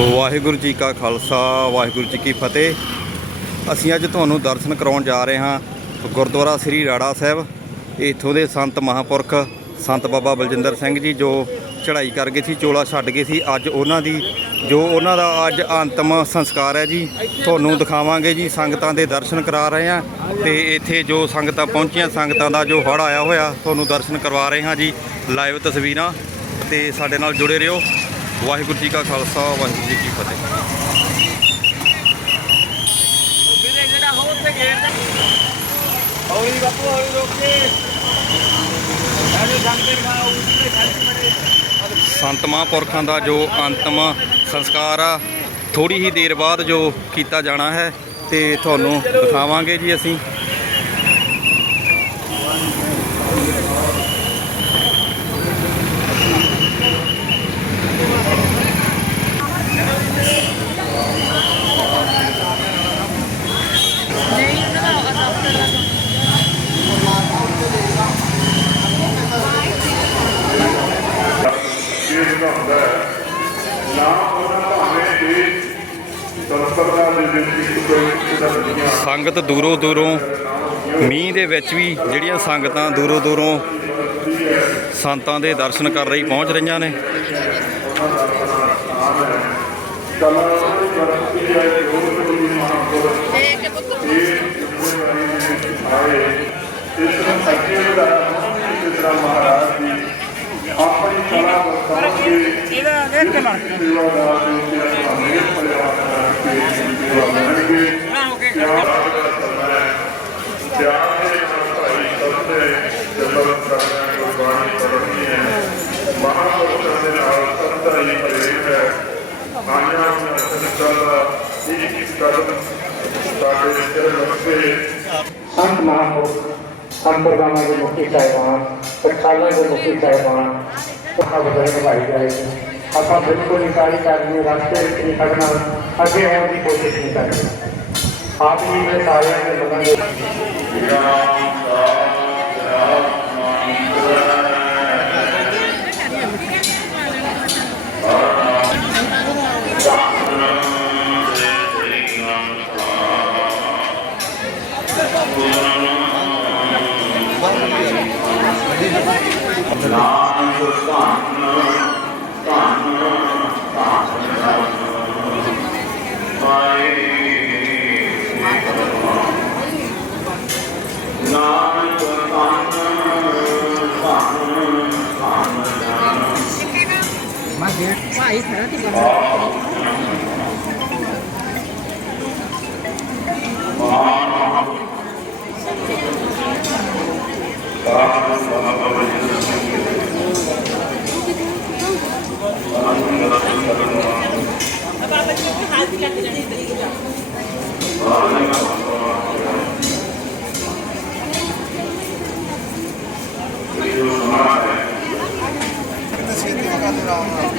ਵਾਹਿਗੁਰੂ ਜੀ ਕਾ ਖਾਲਸਾ, ਵਾਹਿਗੁਰੂ ਜੀ ਕੀ ਫਤਿਹ। ਅਸੀਂ ਅੱਜ ਤੁਹਾਨੂੰ ਦਰਸ਼ਨ ਕਰਾਉਣ ਜਾ ਰਹੇ ਹਾਂ ਗੁਰਦੁਆਰਾ ਸ੍ਰੀ ਰਾੜਾ ਸਾਹਿਬ, ਇੱਥੋਂ ਦੇ ਸੰਤ ਮਹਾਪੁਰਖ ਸੰਤ ਬਾਬਾ ਬਲਜਿੰਦਰ ਸਿੰਘ ਜੀ, ਜੋ ਚੜ੍ਹਾਈ ਕਰ ਗਏ ਸੀ, ਚੋਲਾ ਛੱਡ ਗਏ ਸੀ। ਅੱਜ ਉਹਨਾਂ ਦੀ, ਜੋ ਉਹਨਾਂ ਦਾ ਅੱਜ ਅੰਤਮ ਸੰਸਕਾਰ ਹੈ ਜੀ, ਤੁਹਾਨੂੰ ਦਿਖਾਵਾਂਗੇ ਜੀ, ਸੰਗਤਾਂ ਦੇ ਦਰਸ਼ਨ ਕਰਾ ਰਹੇ ਹਾਂ ਤੇ ਇੱਥੇ ਜੋ ਸੰਗਤਾਂ ਪਹੁੰਚੀਆਂ, ਸੰਗਤਾਂ ਦਾ ਜੋ ਹੜ ਆਇਆ ਹੋਇਆ, ਤੁਹਾਨੂੰ ਦਰਸ਼ਨ ਕਰਵਾ ਰਹੇ ਹਾਂ ਜੀ, ਲਾਈਵ ਤਸਵੀਰਾਂ ਤੇ ਸਾਡੇ ਨਾਲ ਜੁੜੇ ਰਹੋ। ਵਾਹਿਗੁਰੂ ਜੀ ਕਾ ਖਾਲਸਾ ਵਾਹਿਗੁਰੂ ਜੀ ਕੀ ਫਤਿਹ। ਸੰਤ ਮਹਾਂਪੁਰਖਾਂ ਦਾ ਜੋ ਅੰਤਮ ਸੰਸਕਾਰ ਆ ਥੋੜੀ ਹੀ ਦੇਰ ਬਾਅਦ ਜੋ ਕੀਤਾ ਜਾਣਾ ਹੈ ਤੇ ਤੁਹਾਨੂੰ ਦਿਖਾਵਾਂਗੇ ਜੀ ਅਸੀਂ ਇਹ ਜਿਹੜਾ ਹੁੰਦਾ ਹੈ ਨਾ ਉਹਨਾਂ ਭਾਵੇਂ ਇਹ ਸੰਸਕਰਤਾ ਦੇ ਵਿੱਚ ਇੱਕ ਕੋਈ ਦਾ ਦੁਨੀਆ ਸੰਗਤ ਦੂਰੋਂ ਦੂਰੋਂ, ਮੀਂਹ ਦੇ ਵਿੱਚ ਵੀ ਜਿਹੜੀਆਂ ਸੰਗਤਾਂ ਦੂਰੋਂ ਦੂਰੋਂ ਸੰਤਾਂ ਦੇ ਦਰਸ਼ਨ ਕਰ ਰਹੀ ਪਹੁੰਚ ਰਹੀਆਂ ਨੇ। ਆਪਣੀ ਕਲਾ ਵਰਤਾਂ ਕੇ ਇਹਦਾ ਦੇਖ ਕੇ ਮਰ سنت مہاپور سنپردانا کے مفتی صاحبان پٹھالہ کے مفتی صاحبان وہاں بدلنے بھائی جائے گی بالکل نکالی کا آدمی راستے نکالنا اگے ہونے کی کوشش نہیں کر رہے آپ ہی میں سارے لوگوں کو 아예 잘하지 Thank you.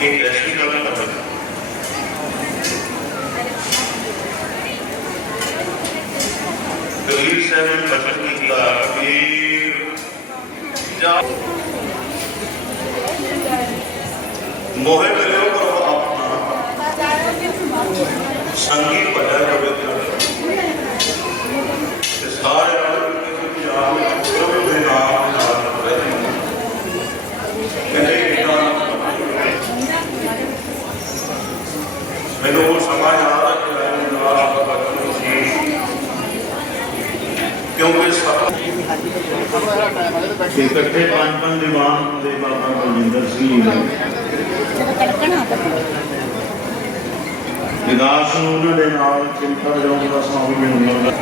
ایک رسمی پر بتا کبیر صاحب موہے پر ਕਿਉਂਕਿ ਸਭ ਇਕੱਠੇ ਪੰਜ ਪੰਜ ਦੀਵਾਨ ਦੇ ਬਾਬਾ ਬਲਜਿੰਦਰ ਸਿੰਘ ਜੀ ਨੇ ਉਹਨਾਂ ਦੇ ਨਾਲ ਚਿੰਤਾ ਜਾਉਣ ਦਾ ਸਮਾਂ ਵੀ ਮਿਲਦਾ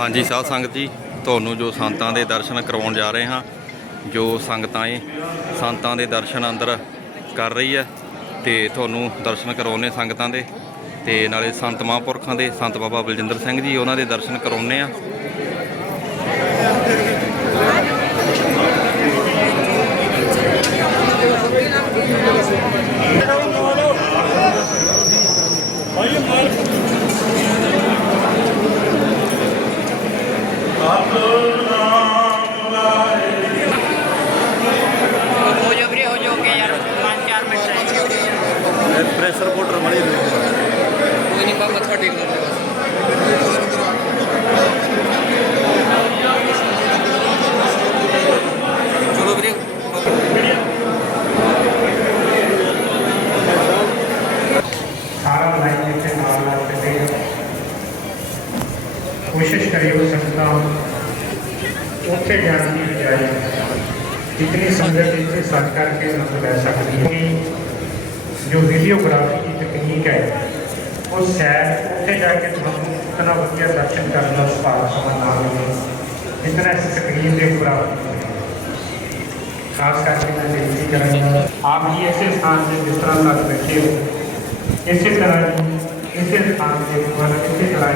ਹਾਂਜੀ ਸਾਧ ਸੰਗਤ ਜੀ ਤੁਹਾਨੂੰ ਜੋ ਸੰਤਾਂ ਦੇ ਦਰਸ਼ਨ ਕਰਵਾਉਣ ਜਾ ਰਹੇ ਹਾਂ ਜੋ ਸੰਗਤਾਂ ਇਹ ਸੰਤਾਂ ਦੇ ਦਰਸ਼ਨ ਅੰਦਰ ਕਰ ਰਹੀ ਹੈ ਤੇ ਤੁਹਾਨੂੰ ਦਰਸ਼ਨ ਕਰਵਾਉਣੇ ਸੰਗਤਾਂ ਦੇ। ਤੇ ਨਾਲੇ ਸੰਤ ਮਹਾਂਪੁਰਖਾਂ ਦੇ ਸੰਤ ਬਾਬਾ ਬਲਜਿੰਦਰ ਸਿੰਘ ਜੀ ਉਹਨਾਂ ਦੇ ਦਰਸ਼ਨ ਕਰਾਉਣੇ ਆ ਹੋ ਜਾ ਵੀਰੇ ਹੋ ਜਾ ਕੇ ਯਾਰ 5-4 ਮਿੰਟ ਰਹਿ ਪ੍ਰੈਸ ਰਿਪੋਰਟਰ ਮੜੀ نکاح متھا ٹیکنے کے واسطے کوشش کری ہو سکتا ہوں اوکے جان کی بجائے اتنی سمجھت اتنی ساتھ کر کے مطلب ایسا کریں جو ویڈیوگرافی کی تکنیک ہے وہ سیر اتنے جا کے تمہیں اتنا ودیا درشن کرنا اس پارک کا نام لیں جتنا سکرین کے پورا خاص کر کے میں بےنتی کروں آپ جی ایسے استھان سے جس طرح تک بیٹھے ہو اسی طرح اسی استھان سے اسی طرح